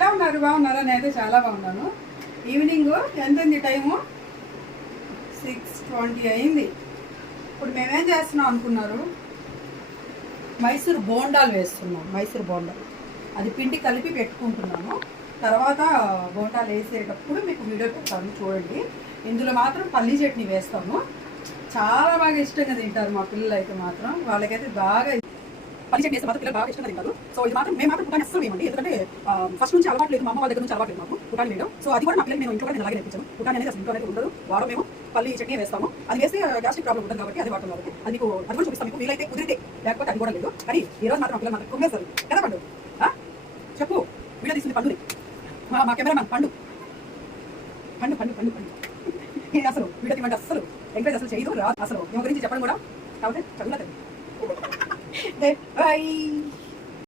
ఎలా ఉన్నారు? బాగున్నారా? నేనైతే చాలా బాగున్నాను. Evening ఎంతైంది time? 6:20 అయింది. ఇప్పుడు మేమేం చేస్తున్నాం అనుకున్నారు? మైసూర్ బోండాలు వేస్తున్నాం. మైసూర్ బోండాలు అది పిండి కలిపి పెట్టుకుంటున్నాను. తర్వాత బోండాలు వేసేటప్పుడు మీకు వీడియో పెడతాను, చూడండి. ఇందులో మాత్రం పల్లీ చట్నీ వేస్తాము. చాలా బాగా ఇష్టంగా తింటారు మా పిల్లలు అయితే మాత్రం. వాళ్ళకైతే బాగా పల్లీ చట్నీ వేస్తే మాత్రం పిల్లలు బాగా ఇష్టంగా తింటారు. సో ఇది మాత్రం మేము మాత్రం పుటాని అస్సలు వేయమండి. ఎందుకంటే ఫస్ట్ నుంచి అలవాటు లేదు, మా అమ్మ వాళ్ళ దగ్గర నుంచి అలవాటు లేదు మాకు పుటాని వేయడం. సో అది కూడా మా పిల్లలు మేము ఇంట్లో నేను అలాగే నేర్పించాను. పుటాని అనేది అసలు ఇంట్లో అనేది ఉండదు. వారం మేము పల్లీ చట్నీ వేస్తాము. అది వేస్తే గ్యాస్ట్రిక్ ప్రాబ్లం ఉంటుంది కాబట్టి అది వాడతాం. కాబట్టి అది మీకు అది కూడా చూపిస్తాం, మీకు వీలైతే కుదిరితే, లేకపోతే అది కూడా లేదు. కానీ ఈ రోజు మాత్రం మా పిల్లలు మాత్రం కుమ్మేస్తారు కదా. పండు చెప్పు, వీడియో తీసింది పండుని, మా కెమెరామ్యాన్ పండు. పండు పండు పండు పండు అసలు వీడియో తీయమంటే అసలు ఎంకరేజ్ అసలు చేయదు, రాదు అసలు. మీ గురించి చెప్పడం కూడా కాబట్టి చదువుతుంది. బాయ్.